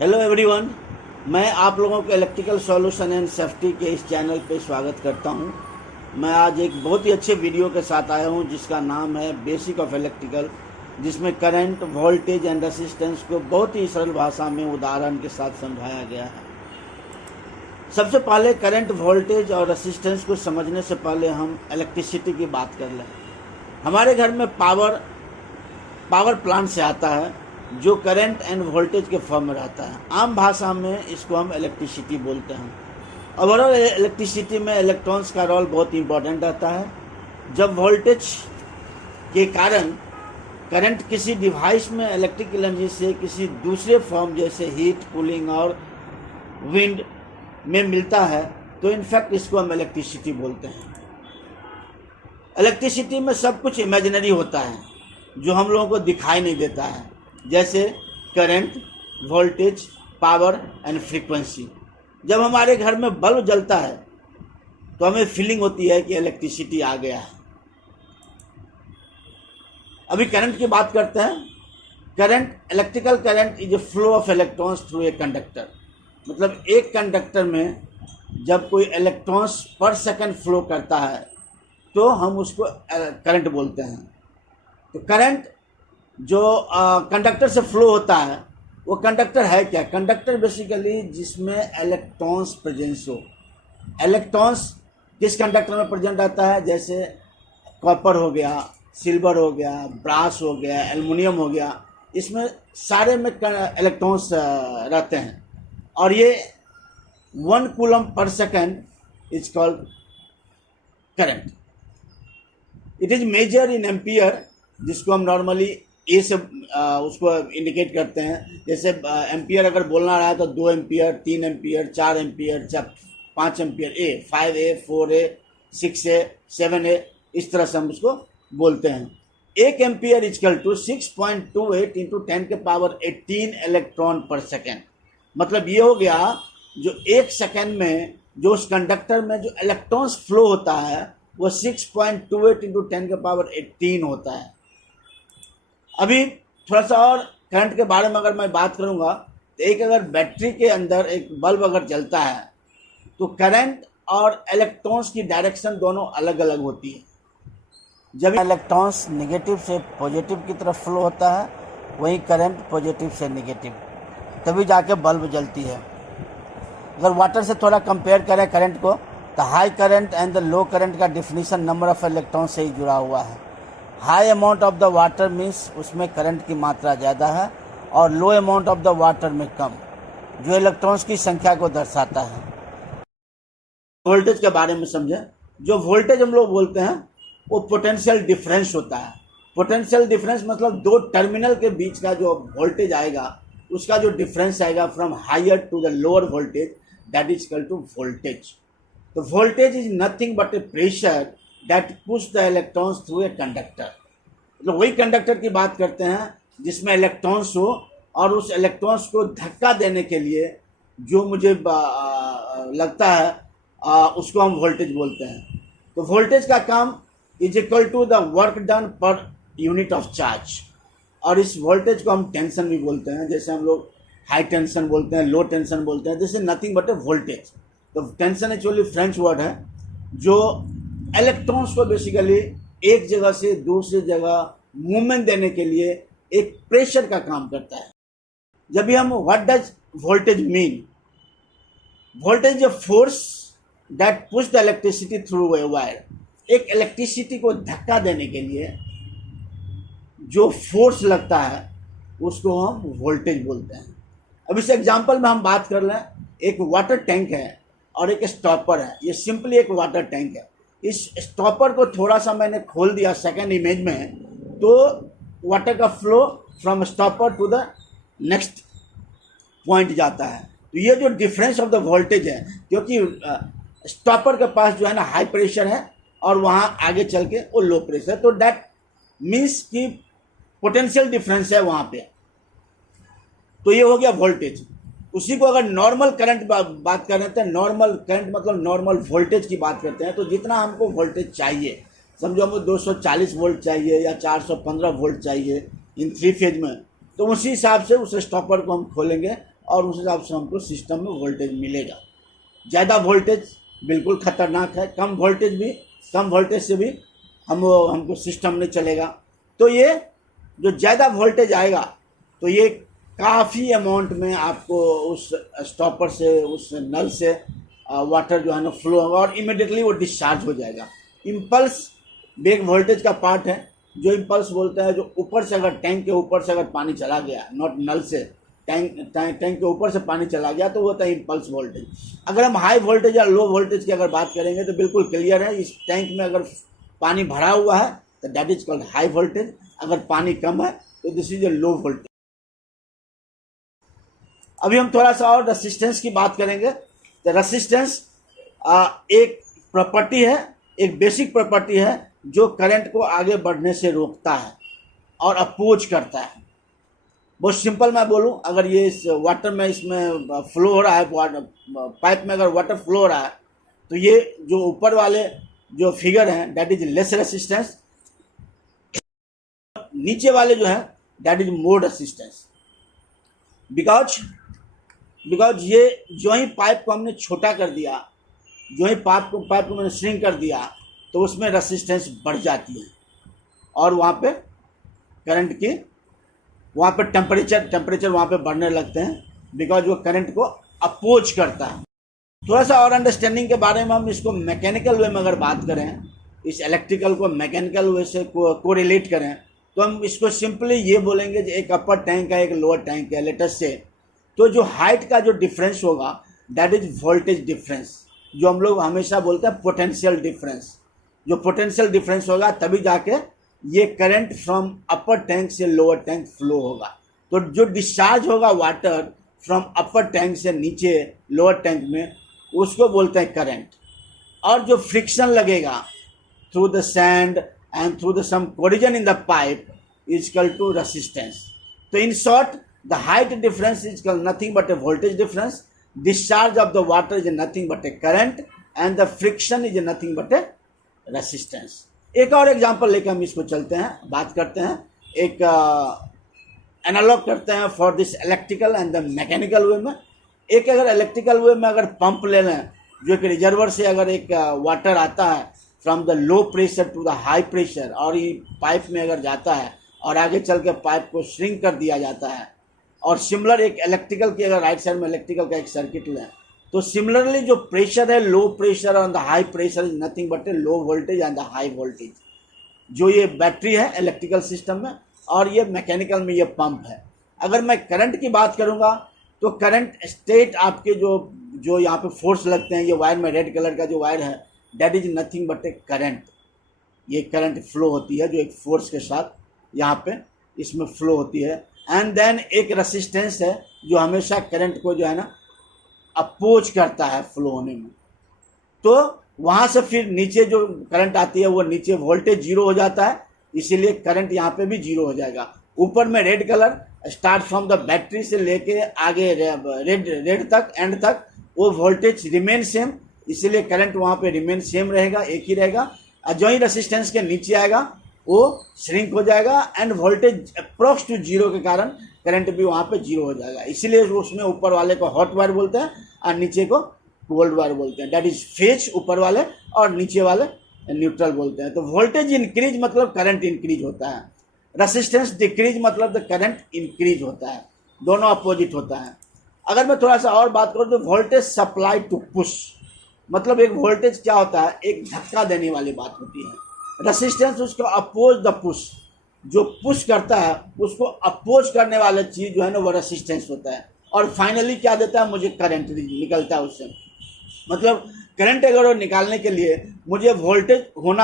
Hello everyone, मैं आप लोगों को इलेक्ट्रिकल सॉल्यूशन एंड सेफ्टी के इस चैनल पे स्वागत करता हूं। मैं आज एक बहुत ही अच्छे वीडियो के साथ आया हूं जिसका नाम है बेसिक ऑफ इलेक्ट्रिकल, जिसमें करंट, वोल्टेज एंड रेसिस्टेंस को बहुत ही सरल भाषा में उदाहरण के साथ समझाया गया है। सबसे पहले करंट, वोल्टेज और रेसिस्टेंस को समझने से पहले हम इलेक्ट्रिसिटी की बात कर लें। हमारे घर में पावर प्लांट से आता है जो करंट एंड वोल्टेज के फॉर्म में रहता है। आम भाषा में इसको हम इलेक्ट्रिसिटी बोलते हैं। ओवरऑल इलेक्ट्रिसिटी में इलेक्ट्रॉन्स का रोल बहुत इंपॉर्टेंट रहता है। जब वोल्टेज के कारण करंट किसी डिवाइस में इलेक्ट्रिकल एनर्जी से किसी दूसरे फॉर्म जैसे हीट, कूलिंग और विंड में मिलता है तो इनफैक्ट इसको हम इलेक्ट्रिसिटी बोलते हैं। इलेक्ट्रिसिटी में सब कुछ इमेजिनरी होता है जो हम लोगों को दिखाई नहीं देता है, जैसे current, voltage, power and frequency. जब हमारे घर में बल्ब जलता है तो हमें फीलिंग होती है कि इलेक्ट्रिसिटी आ गया है। अभी करंट की बात करते हैं। Current, electrical current is a flow of electrons through a conductor. मतलब एक कंडक्टर में जब कोई इलेक्ट्रॉन्स पर सेकंड फ्लो करता है तो हम उसको करंट बोलते हैं। तो करंट जो कंडक्टर से फ्लो होता है वो कंडक्टर है क्या? कंडक्टर बेसिकली जिसमें इलेक्ट्रॉन्स प्रेजेंस हो। इलेक्ट्रॉन्स किस कंडक्टर में प्रेजेंट रहता है? जैसे कॉपर हो गया, सिल्वर हो गया, ब्रास हो गया, एल्युमिनियम हो गया, इसमें सारे में इलेक्ट्रॉन्स रहते हैं। और ये 1 coulomb per second is called current. It is measure in ampere, जिसको हम नॉर्मली ए से उसको इंडिकेट करते हैं। जैसे एम्पियर अगर बोलना रहा है तो 2 ampere, 3 ampere, 4 ampere, 5 ampere, 5A, 4A, 6A, 7A, इस तरह से हम उसको बोलते हैं। 1 एम्पियर इजकल टू 6.28 इंटू 10 के पावर 18 इलेक्ट्रॉन पर सेकेंड। मतलब ये हो गया जो 1 सेकेंड में जो उस कंडक्टर में जो इलेक्ट्रॉन्स फ्लो होता है वो 6.28 इंटू 10 के पावर 18 होता है। अभी थोड़ा सा और करंट के बारे में अगर मैं बात करूंगा तो एक अगर बैटरी के अंदर एक बल्ब अगर जलता है तो करंट और इलेक्ट्रॉन्स की डायरेक्शन दोनों अलग अलग होती है। जब इलेक्ट्रॉन्स नेगेटिव से पॉजिटिव की तरफ फ्लो होता है वहीं करंट पॉजिटिव से नेगेटिव, तभी जाके बल्ब जलती है। अगर वाटर से थोड़ा कंपेयर करें करंट को तो high current and the low current का डिफिनीशन नंबर ऑफ इलेक्ट्रॉन से ही जुड़ा हुआ है। High amount of the water means उसमें करंट की मात्रा ज़्यादा है और लो अमाउंट ऑफ द वाटर में कम, जो इलेक्ट्रॉन्स की संख्या को दर्शाता है। वोल्टेज के बारे में समझें। जो वोल्टेज हम लोग बोलते हैं वो पोटेंशियल डिफरेंस होता है। पोटेंशियल डिफरेंस मतलब दो टर्मिनल के बीच का जो वोल्टेज आएगा उसका जो डिफरेंस आएगा from higher to the lower voltage, that is equal to voltage. तो voltage is nothing but a pressure that push the electrons through a conductor। तो वही कंडक्टर की बात करते हैं जिसमें इलेक्ट्रॉन्स हो और उस इलेक्ट्रॉन्स को धक्का देने के लिए जो मुझे लगता है उसको हम वोल्टेज बोलते हैं। तो वोल्टेज का काम is equal to the work done per unit of charge. और इस वोल्टेज को हम टेंशन भी बोलते हैं। जैसे हम लोग हाई टेंशन बोलते हैं, लो टेंशन बोलते हैं। This is nothing but a voltage. तो टेंशन एक्चुअली फ्रेंच वर्ड है जो इलेक्ट्रॉन्स को बेसिकली एक जगह से दूसरी जगह मूवमेंट देने के लिए एक प्रेशर का काम करता है। जब भी हम what does voltage mean? Voltage a force that push the electricity through a wire. एक इलेक्ट्रिसिटी को धक्का देने के लिए जो फोर्स लगता है उसको हम वोल्टेज बोलते हैं। अब इस एग्जांपल में हम बात कर लें। एक वाटर टैंक है और एक स्टॉपर है। ये सिंपली एक वाटर टैंक है। इस स्टॉपर को थोड़ा सा मैंने खोल दिया सेकंड इमेज में तो वाटर का flow from stopper to the next point जाता है। तो ये जो डिफरेंस ऑफ द वोल्टेज है, क्योंकि स्टॉपर के पास जो है ना हाई प्रेशर है और वहाँ आगे चल के वो लो प्रेशर, तो दैट मीन्स कि पोटेंशियल डिफरेंस है वहाँ पे। तो ये हो गया वोल्टेज। उसी को अगर नॉर्मल करंट बात कर रहे थे, नॉर्मल करंट मतलब नॉर्मल वोल्टेज की बात करते हैं, तो जितना हमको वोल्टेज चाहिए, समझो हमको 240 वोल्ट चाहिए या 415 वोल्ट चाहिए इन 3 फेज में, तो उसी हिसाब से उस स्टॉपर को हम खोलेंगे और उस हिसाब से हमको सिस्टम में वोल्टेज मिलेगा। ज़्यादा वोल्टेज बिल्कुल खतरनाक है, कम वोल्टेज से भी हमको सिस्टम नहीं चलेगा। तो ये जो ज़्यादा वोल्टेज आएगा तो ये काफ़ी अमाउंट में आपको उस स्टॉपर से, उस नल से वाटर जो है ना फ्लो होगा और इमिडिएटली वो डिस्चार्ज हो जाएगा। इम्पल्स भी एक वोल्टेज का पार्ट है। जो इम्पल्स बोलते हैं, जो ऊपर से अगर टैंक के ऊपर से अगर पानी चला गया, नॉट नल से, टैंक के ऊपर से पानी चला गया तो वो होता है इम्पल्स वोल्टेज। अगर हम हाई वोल्टेज या लो वोल्टेज की अगर बात करेंगे तो बिल्कुल क्लियर है, इस टैंक में अगर पानी भरा हुआ है तो that is called high voltage, अगर पानी कम है तो this is a low voltage. अभी हम थोड़ा सा और रेसिस्टेंस की बात करेंगे। तो रेसिस्टेंस एक प्रॉपर्टी है, एक बेसिक प्रॉपर्टी है जो करंट को आगे बढ़ने से रोकता है और अपोज करता है। बहुत सिंपल मैं बोलूं, अगर ये इस वाटर में इसमें फ्लो हो रहा है, पाइप में अगर वाटर फ्लो हो रहा है तो ये जो ऊपर वाले जो फिगर हैं दैट इज लेस रेसिस्टेंस, नीचे वाले जो हैं that is more resistance. Because ये जो ही पाइप को हमने छोटा कर दिया, जो ही पाइप को मैंने श्रिंक कर दिया तो उसमें रेसिस्टेंस बढ़ जाती है और वहाँ पे करंट की वहाँ पे टेम्परेचर वहाँ पे बढ़ने लगते हैं, बिकॉज वो करंट को अपोज करता है। थोड़ा सा और अंडरस्टैंडिंग के बारे में हम इसको मैकेनिकल वे में अगर बात करें, इस इलेक्ट्रिकल को मैकेनिकल वे से कोरिलेट करें तो हम इसको सिंपली ये बोलेंगे कि एक अपर टैंक है, एक लोअर टैंक है लेटेस्ट से, तो जो हाइट का जो डिफरेंस होगा दैट इज वोल्टेज डिफरेंस, जो हम लोग हमेशा बोलते हैं पोटेंशियल डिफरेंस। जो पोटेंशियल डिफरेंस होगा तभी जाके ये करंट फ्रॉम अपर टैंक से लोअर टैंक फ्लो होगा। तो जो डिस्चार्ज होगा वाटर फ्रॉम अपर टैंक से नीचे लोअर टैंक में, उसको बोलते हैं करंट। और जो फ्रिक्शन लगेगा through the sand and through the some collision in the pipe is equal to resistance. तो in short the height difference is equal nothing but a voltage difference, discharge of the water is nothing but a current and the friction is nothing but a resistance। एक और example लेकर हम इसको चलते हैं, बात करते हैं, एक एनालॉग करते हैं for this electrical and the mechanical वे में। एक अगर इलेक्ट्रिकल वे में अगर पंप ले लें, जो कि रिजर्वर से अगर एक वाटर आता है from the low pressure to the high pressure और ये पाइप में अगर जाता है और आगे चल के पाइप को श्रिंक कर दिया जाता है, और सिमिलर एक इलेक्ट्रिकल की अगर राइट साइड में इलेक्ट्रिकल का एक सर्किट लें तो सिमिलरली जो प्रेशर है, लो प्रेशर और the high pressure is nothing but A low voltage and the high voltage. जो ये बैटरी है इलेक्ट्रिकल सिस्टम में और ये मैकेनिकल में ये पंप है। अगर मैं करंट की बात करूँगा तो करंट स्टेट आपके जो यहाँ पे फोर्स लगते हैं, ये वायर में रेड कलर का जो वायर है that is nothing but A current. ये करंट फ्लो होती है जो एक फोर्स के साथ यहाँ पे इसमें फ्लो होती है। एंड देन एक रेसिस्टेंस है जो हमेशा करंट को जो है ना अपोज करता है फ्लो होने में। तो वहाँ से फिर नीचे जो करंट आती है वो नीचे वोल्टेज जीरो हो जाता है, इसीलिए करंट यहाँ पे भी जीरो हो जाएगा। ऊपर में red colour start from the battery से लेके आगे रेड तक एंड तक वो वोल्टेज रिमेन सेम, इसीलिए करंट वहाँ पे रिमेन सेम रहेगा, एक ही रहेगा। और जो ही रेसिस्टेंस के नीचे आएगा वो श्रिंक हो जाएगा and voltage approx to zero के कारण करंट भी वहाँ पे जीरो हो जाएगा। इसीलिए उसमें ऊपर वाले को हॉट वायर बोलते हैं और नीचे को कोल्ड वायर बोलते हैं। दैट इज फेज ऊपर वाले और नीचे वाले न्यूट्रल बोलते हैं। तो वोल्टेज इंक्रीज मतलब करंट इंक्रीज होता है, रेसिस्टेंस डिक्रीज मतलब द करंट इंक्रीज होता है, दोनों अपोजिट होता है। अगर मैं थोड़ा सा और बात करूँ तो वोल्टेज सप्लाई टू पुश, मतलब एक वोल्टेज क्या होता है, एक धक्का देने वाली बात होती है। रेसिस्टेंस उसको अपोज द पुश, जो पुश करता है उसको अपोज करने वाला चीज़ जो है ना वो रेसिस्टेंस होता है। और फाइनली क्या देता है, मुझे करंट निकलता है उससे। मतलब करंट अगर निकालने के लिए मुझे वोल्टेज को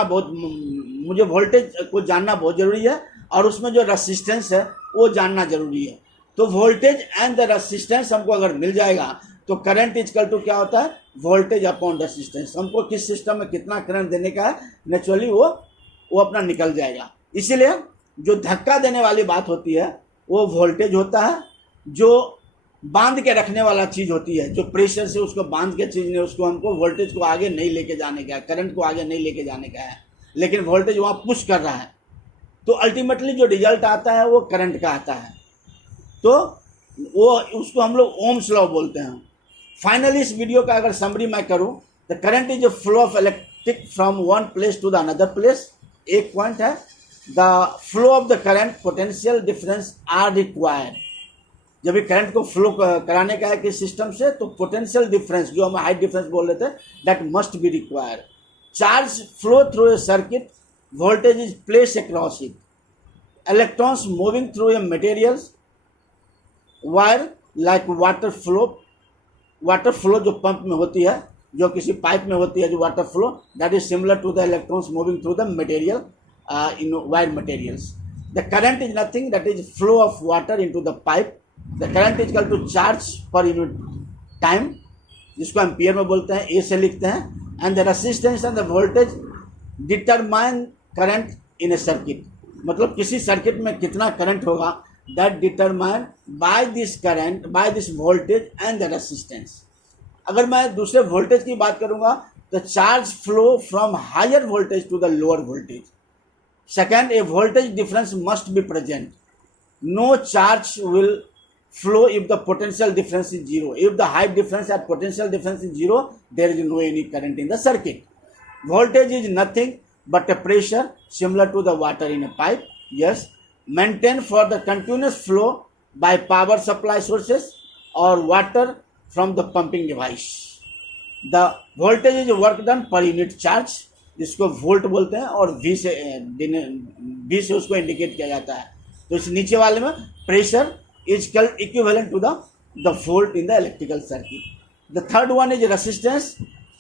जानना बहुत ज़रूरी है और उसमें जो रेसिस्टेंस है वो जानना ज़रूरी है। तो वोल्टेज एंड द रेसिस्टेंस हमको अगर मिल जाएगा तो करंट इक्वल टू क्या होता है, वोल्टेज अपॉन रेसिस्टेंस। हमको किस सिस्टम में कितना करंट देने का है नेचुरली वो अपना निकल जाएगा। इसीलिए जो धक्का देने वाली बात होती है वो वोल्टेज होता है, जो बांध के रखने वाला चीज़ होती है, जो प्रेशर से उसको बांध के चीज़ ने उसको हमको वोल्टेज को आगे नहीं लेके जाने का है, करंट को आगे नहीं लेके जाने का है, लेकिन वोल्टेज वहाँ पुश कर रहा है। तो अल्टीमेटली जो रिजल्ट आता है वो करंट का आता है। तो वो उसको हम लोग ओम्स लॉ बोलते हैं। फाइनली इस वीडियो का अगर समरी मैं करूं, the current is a flow of electric from one place to the another place. एक पॉइंट है, the flow of the current potential difference are required. जब ये करंट को फ्लो कराने का है किस सिस्टम से, तो पोटेंशियल डिफरेंस जो हम हाइट डिफरेंस बोल रहे थे, that must be required. Charge flow through a circuit, voltage is place across it, electrons moving through a materials wire like water flow जो पंप में होती है, जो किसी पाइप में होती है, जो water flow, that is similar to the electrons moving through the material in wire materials. The current is nothing, that is flow of water into the pipe. The current is equal to charge per unit time, जिसको ampere में बोलते हैं, A से लिखते हैं। And the resistance and the voltage determine current in a circuit, मतलब किसी circuit में कितना करंट होगा, that determine by this current, by this voltage and the resistance. अगर मैं दूसरे वोल्टेज की बात करूंगा तो charge flow from higher voltage to the lower voltage. Second, a voltage difference must be present, no charge will flow if the potential difference is zero. If the height difference and potential difference is zero, there is no any current in the circuit. Voltage is nothing but a pressure similar to the water in a pipe. Yes, maintained for the continuous flow by power supply sources or water from the pumping device. The voltage is work done per unit charge, जिसको volt बोलते हैं, और V से उसको indicate किया जाता है। तो इस नीचे वाले में pressure is equivalent to the volt in the electrical circuit. The third one is resistance,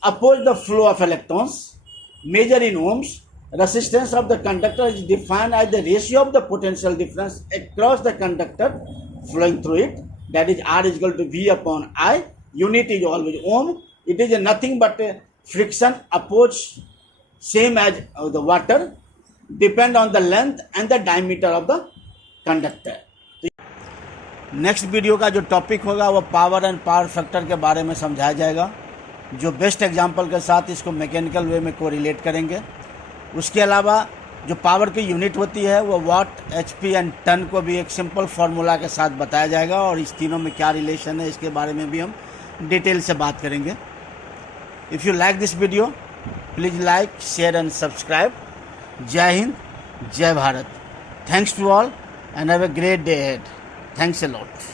oppose the flow of electrons, measure in ohms. Resistance of the conductor is defined as the ratio of the potential difference across the conductor flowing through it, that is R is equal to V upon I. Unit is always ohm. It is nothing but a friction oppose, same as the water, depend on the length and the diameter of the conductor. Next video का जो topic होगा वो power and power factor के बारे में समझाया जाएगा, जो बेस्ट एग्जांपल के साथ इसको मैकेनिकल वे में कोरिलेट करेंगे। उसके अलावा जो पावर की यूनिट होती है वो वाट, एचपी एंड टन को भी एक सिंपल फार्मूला के साथ बताया जाएगा, और इस तीनों में क्या रिलेशन है इसके बारे में भी हम डिटेल से बात करेंगे। If you like this video, please like, share and subscribe. जय हिंद, जय Bharat. Thanks to all and have a great day ahead. Thanks a lot.